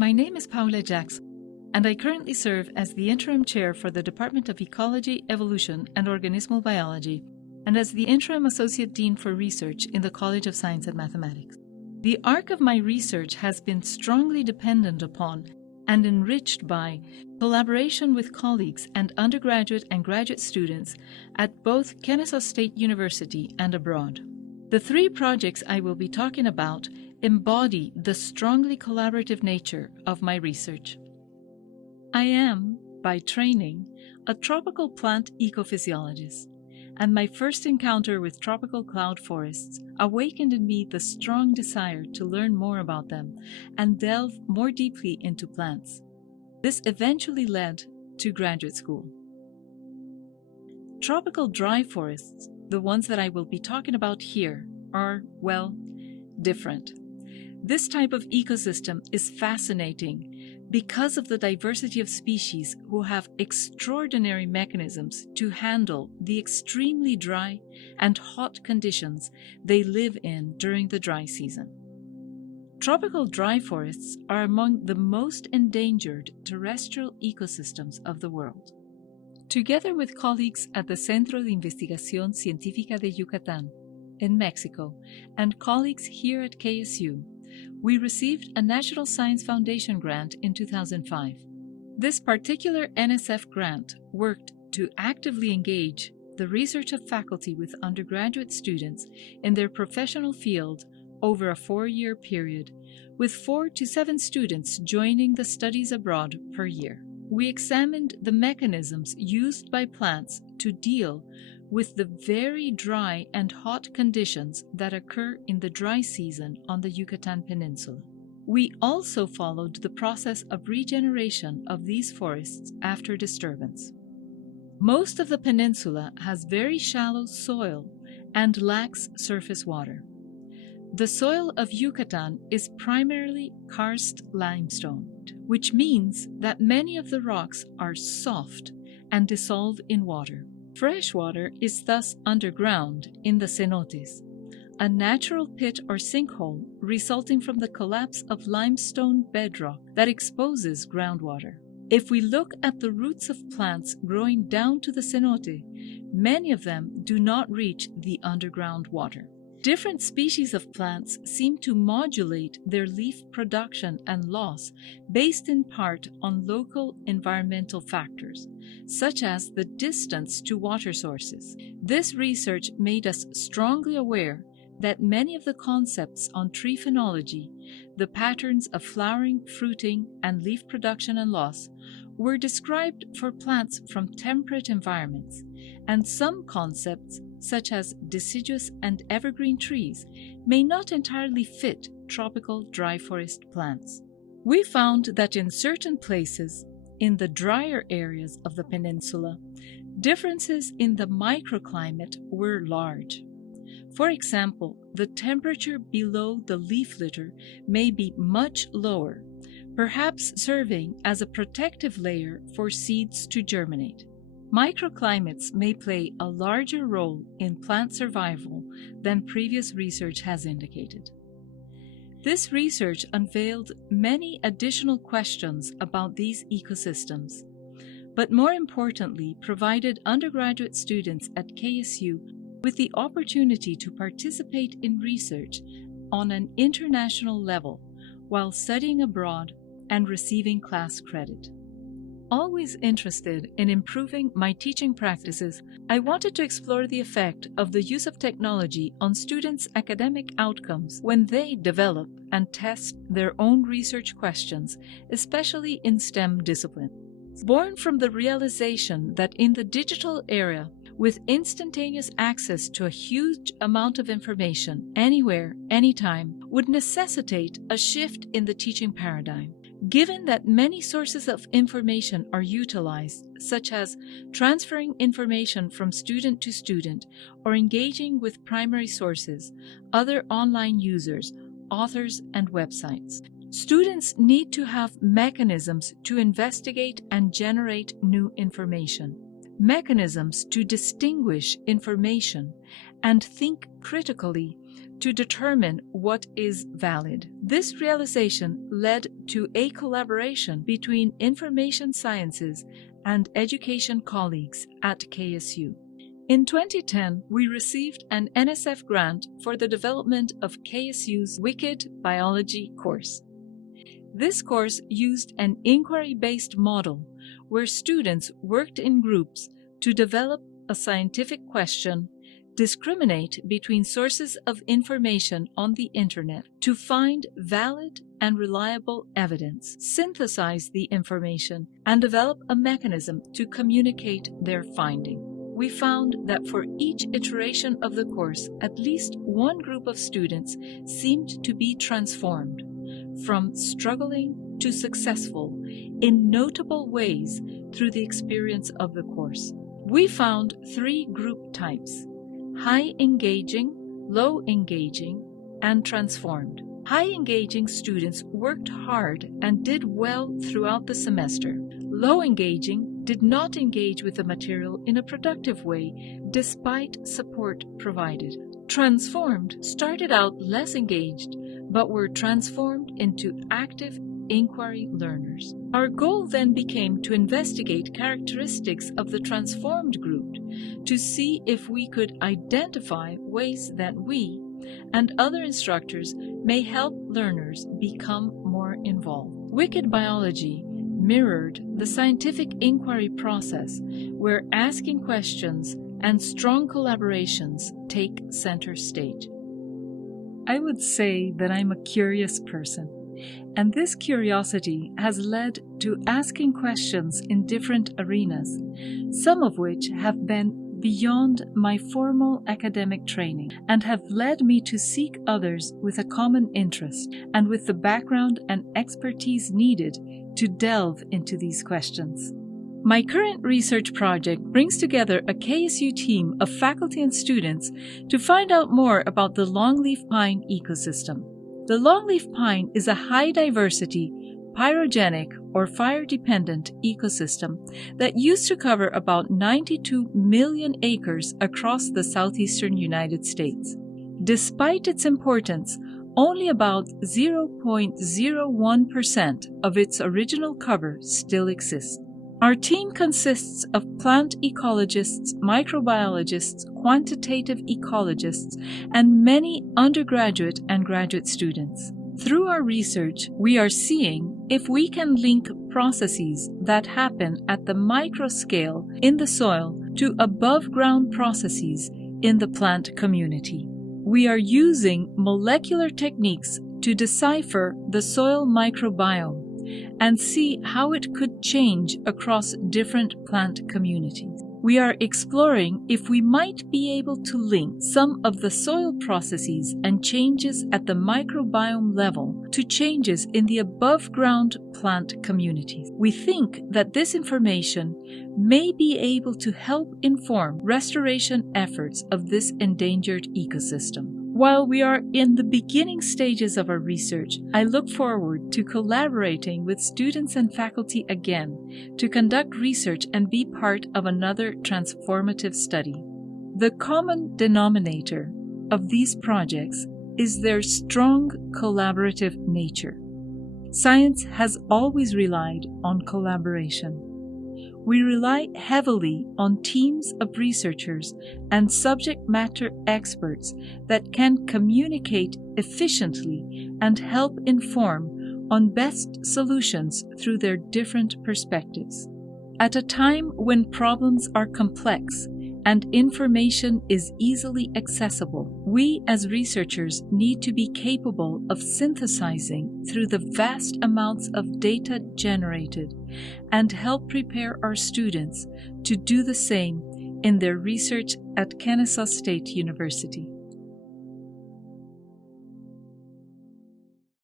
My name is Paula Jackson, and I currently serve as the interim chair for the Department of Ecology, Evolution, and Organismal Biology, and as the interim associate dean for research in the College of Science and Mathematics. The arc of my research has been strongly dependent upon and enriched by collaboration with colleagues and undergraduate and graduate students at both Kennesaw State University and abroad. The three projects I will be talking about embody the strongly collaborative nature of my research. I am, by training, a tropical plant ecophysiologist, and my first encounter with tropical cloud forests awakened in me the strong desire to learn more about them and delve more deeply into plants. This eventually led to graduate school. Tropical dry forests, the ones that I will be talking about here, are, well, different. This type of ecosystem is fascinating because of the diversity of species who have extraordinary mechanisms to handle the extremely dry and hot conditions they live in during the dry season. Tropical dry forests are among the most endangered terrestrial ecosystems of the world. Together with colleagues at the Centro de Investigación Científica de Yucatán in Mexico and colleagues here at KSU, we received a National Science Foundation grant in 2005. This particular NSF grant worked to actively engage the research of faculty with undergraduate students in their professional field over a 4-year period, with 4 to 7 students joining the studies abroad per year. We examined the mechanisms used by plants to deal with the very dry and hot conditions that occur in the dry season on the Yucatan Peninsula. We also followed the process of regeneration of these forests after disturbance. Most of the peninsula has very shallow soil and lacks surface water. The soil of Yucatan is primarily karst limestone, which means that many of the rocks are soft and dissolve in water. Fresh water is thus underground in the cenotes, a natural pit or sinkhole resulting from the collapse of limestone bedrock that exposes groundwater. If we look at the roots of plants growing down to the cenote, many of them do not reach the underground water. Different species of plants seem to modulate their leaf production and loss based in part on local environmental factors, such as the distance to water sources. This research made us strongly aware that many of the concepts on tree phenology, the patterns of flowering, fruiting, and leaf production and loss, were described for plants from temperate environments, and some concepts such as deciduous and evergreen trees, may not entirely fit tropical dry forest plants. We found that in certain places, in the drier areas of the peninsula, differences in the microclimate were large. For example, the temperature below the leaf litter may be much lower, perhaps serving as a protective layer for seeds to germinate. Microclimates may play a larger role in plant survival than previous research has indicated. This research unveiled many additional questions about these ecosystems, but more importantly, provided undergraduate students at KSU with the opportunity to participate in research on an international level while studying abroad and receiving class credit. Always interested in improving my teaching practices, I wanted to explore the effect of the use of technology on students' academic outcomes when they develop and test their own research questions, especially in STEM disciplines. Born from the realization that in the digital era, with instantaneous access to a huge amount of information anywhere, anytime, would necessitate a shift in the teaching paradigm. Given that many sources of information are utilized, such as transferring information from student to student or engaging with primary sources, other online users, authors, and websites, students need to have mechanisms to investigate and generate new information, mechanisms to distinguish information and think critically to determine what is valid. This realization led to a collaboration between information sciences and education colleagues at KSU. In 2010, we received an NSF grant for the development of KSU's Wicked Biology course. This course used an inquiry-based model where students worked in groups to develop a scientific question, discriminate between sources of information on the internet to find valid and reliable evidence, synthesize the information, and develop a mechanism to communicate their finding. We found that for each iteration of the course, at least one group of students seemed to be transformed from struggling to successful in notable ways through the experience of the course. We found 3 group types: high engaging, low engaging, and transformed. High engaging students worked hard and did well throughout the semester. Low engaging did not engage with the material in a productive way despite support provided. Transformed started out less engaged but were transformed into active inquiry learners. Our goal then became to investigate characteristics of the transformed group to see if we could identify ways that we and other instructors may help learners become more involved. Wicked Biology mirrored the scientific inquiry process where asking questions and strong collaborations take center stage. I would say that I'm a curious person, and this curiosity has led to asking questions in different arenas, some of which have been beyond my formal academic training and have led me to seek others with a common interest and with the background and expertise needed to delve into these questions. My current research project brings together a KSU team of faculty and students to find out more about the longleaf pine ecosystem. The longleaf pine is a high-diversity, pyrogenic or fire-dependent ecosystem that used to cover about 92 million acres across the southeastern United States. Despite its importance, only about 0.01% of its original cover still exists. Our team consists of plant ecologists, microbiologists, quantitative ecologists, and many undergraduate and graduate students. Through our research, we are seeing if we can link processes that happen at the microscale in the soil to above-ground processes in the plant community. We are using molecular techniques to decipher the soil microbiome and see how it could change across different plant communities. We are exploring if we might be able to link some of the soil processes and changes at the microbiome level to changes in the above-ground plant communities. We think that this information may be able to help inform restoration efforts of this endangered ecosystem. While we are in the beginning stages of our research, I look forward to collaborating with students and faculty again to conduct research and be part of another transformative study. The common denominator of these projects is their strong collaborative nature. Science has always relied on collaboration. We rely heavily on teams of researchers and subject matter experts that can communicate efficiently and help inform on best solutions through their different perspectives. At a time when problems are complex and information is easily accessible, we as researchers need to be capable of synthesizing through the vast amounts of data generated and help prepare our students to do the same in their research at Kennesaw State University.